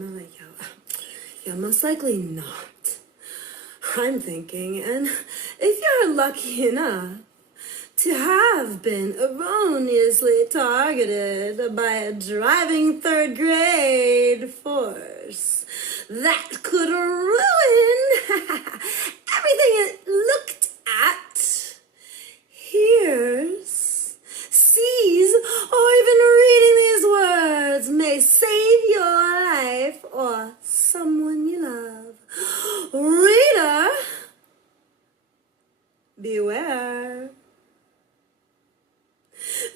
I'm like, yeah, most likely not. I'm thinking, and if you're lucky enough to have been erroneously targeted by a driving third grade force that could ruin everything it looked at, hears, sees, or even reading these words may save your life or someone you love. Reader, beware.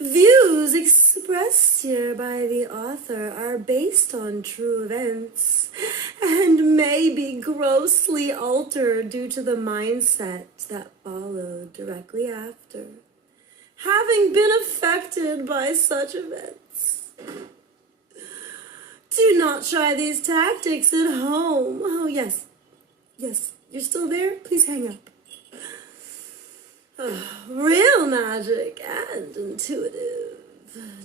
Views expressed here by the author are based on true events and may be grossly altered due to the mindset that followed directly after, having been affected by such events. Do not try these tactics at home. Oh, yes, you're still there? Please hang up. Real magic and intuitive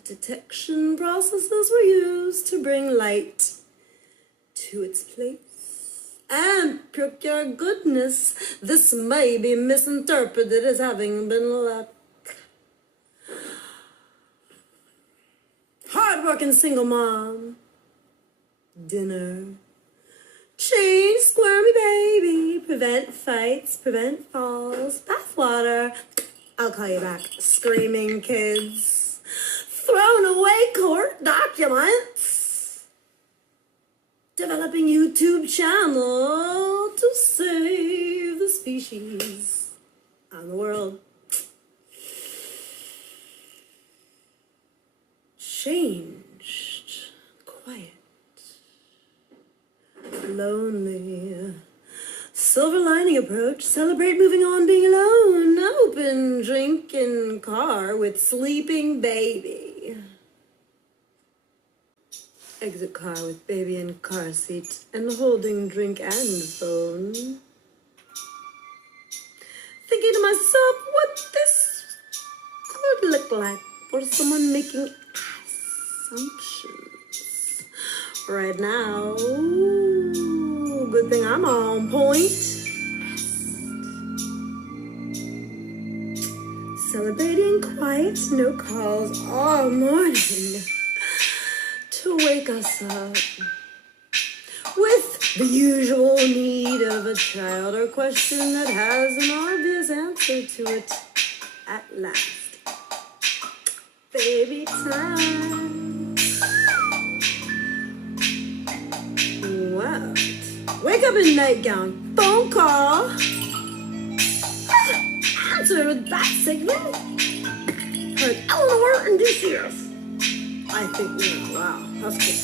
detection processes were used to bring light to its place. And procure goodness, this may be misinterpreted as having been luck. Hard-working single mom. Dinner. Change squirmy baby, prevent fights, prevent falls, bathwater, I'll call you back, screaming kids, thrown away court documents, developing YouTube channel to save the species and the world. Changed, quiet. Lonely. Silver lining approach. Celebrate moving on, being alone. Open drinking car with sleeping baby. Exit car with baby in car seat and holding drink and phone. Thinking to myself what this could look like for someone making assumptions. Right now, good thing I'm on point. Celebrating quiet, no calls all morning to wake us up with the usual need of a child or question that has an obvious answer to it at last. Baby time. Wow. Wake up in nightgown. Phone call. Answer with bat signal. Heard Eleanor and DCS. I think, yeah, wow, that's good.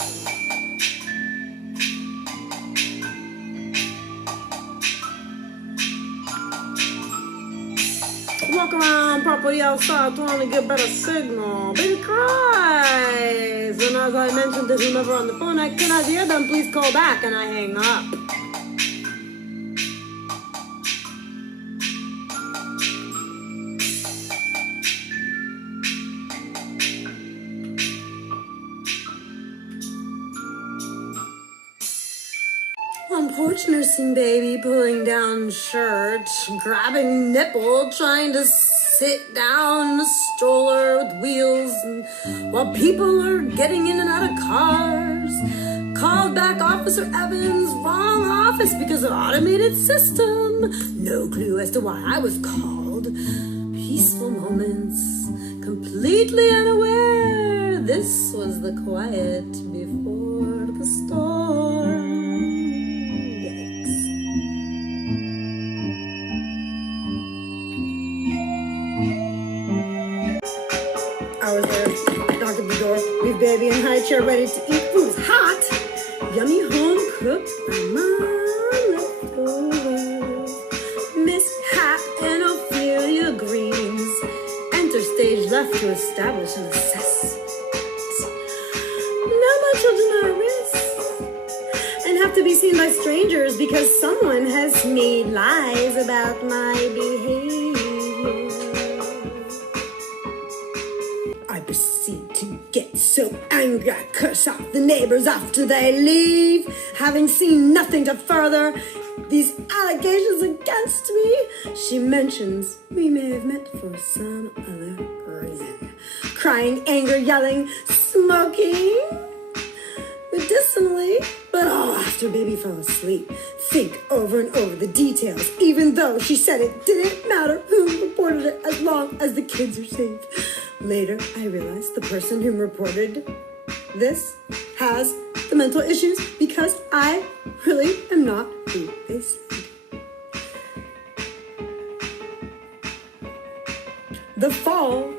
Walk around property outside trying to get better signal. Baby cries. And as I mentioned to whomever on the phone, I cannot hear them. Please call back. And I hang up. On porch nursing baby, pulling down shirt, grabbing nipple, trying to sit down in a stroller with wheels, and while people are getting in and out of cars. Called back Officer Evans, wrong office because of automated system. No clue as to why I was called. Peaceful moments, completely unaware. This was the quiet before the storm. I was there, knocked at the door, leave baby in high chair ready to eat. Food's hot, yummy home cooked from my leftovers. Mishap and Ophelia Greens enter stage left to establish an assessment. Now my children are at risk and have to be seen by strangers because someone has made lies about my behavior. I perceive to get so angry I curse out the neighbors after they leave. Having seen nothing to further these allegations against me, she mentions we may have met for some other reason. Crying, anger, yelling, smoking medicinally, but all after baby fell asleep. Think over and over the details, even though she said it didn't matter who reported it as long as the kids are safe. Later, I realized the person who reported this has the mental issues because I really am not who they said. The fall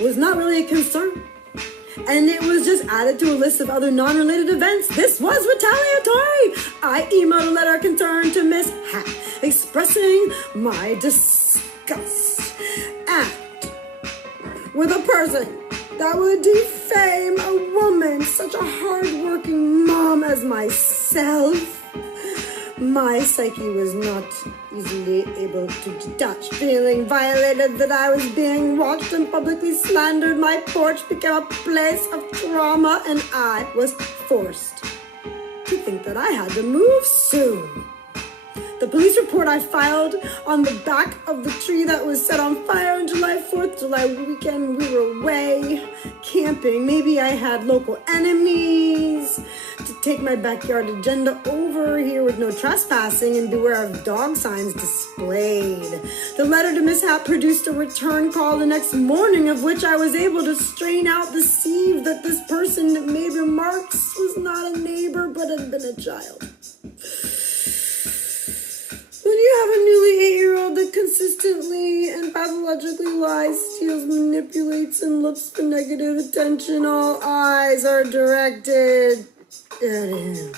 was not really a concern, and it was just added to a list of other non-related events. This was retaliatory. I emailed a letter of concern to Miss Hat, expressing my disgust at with a person that would defame a woman, such a hard-working mom as myself. My psyche was not easily able to detach, feeling violated that I was being watched and publicly slandered. My porch became a place of trauma, and I was forced to think that I had to move soon. The police report I filed on the back of the tree that was set on fire on July 4th, July weekend, we were away camping. Maybe I had local enemies to take my backyard agenda over here with no trespassing and beware of dog signs displayed. The letter to Miss Hat produced a return call the next morning, of which I was able to strain out the sieve that this person that made remarks was not a neighbor but had been a child. When you have a newly 8-year-old that consistently and pathologically lies, steals, manipulates, and looks for negative attention, all eyes are directed at him.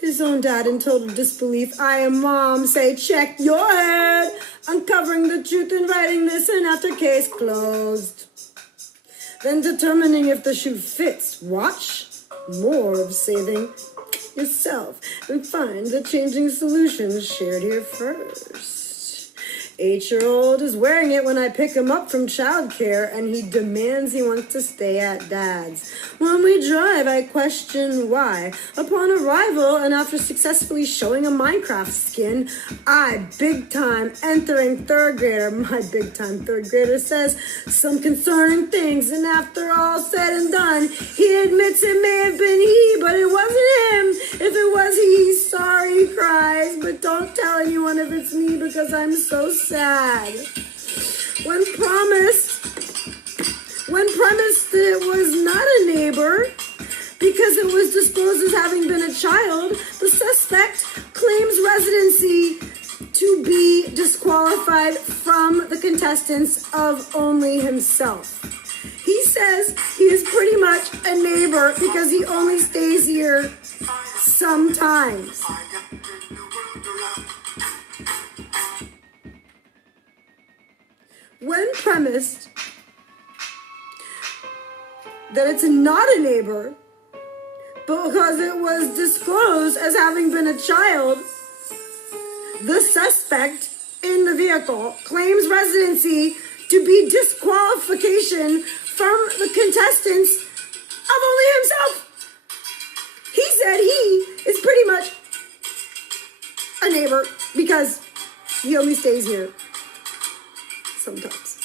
His own dad, in total disbelief, I am mom, say, check your head, uncovering the truth and writing this, and after case closed. Then determining if the shoe fits. Watch more of saving yourself and find the changing solutions shared here first. 8-year-old is wearing it when I pick him up from childcare, and he demands he wants to stay at dad's. When we drive, I question why. Upon arrival, and after successfully showing a Minecraft skin, I, big time, entering third grader, my big time third grader says some concerning things, and after all said and done, he admits it may have been he, but it wasn't him. If it was he, he's sorry, he cries, but don't tell anyone if it's me because I'm so sad. When premised that it was not a neighbor because it was disclosed as having been a child, the suspect claims residency to be disqualified from the contestants of only himself. He says he is pretty much a neighbor because he only stays here sometimes. When premised that it's not a neighbor, but because it was disclosed as having been a child, the suspect in the vehicle claims residency to be disqualification from the contestants of only himself. He said he is pretty much a neighbor because he only stays here sometimes.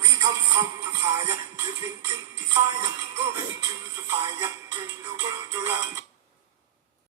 We come from the fire, living in the fire.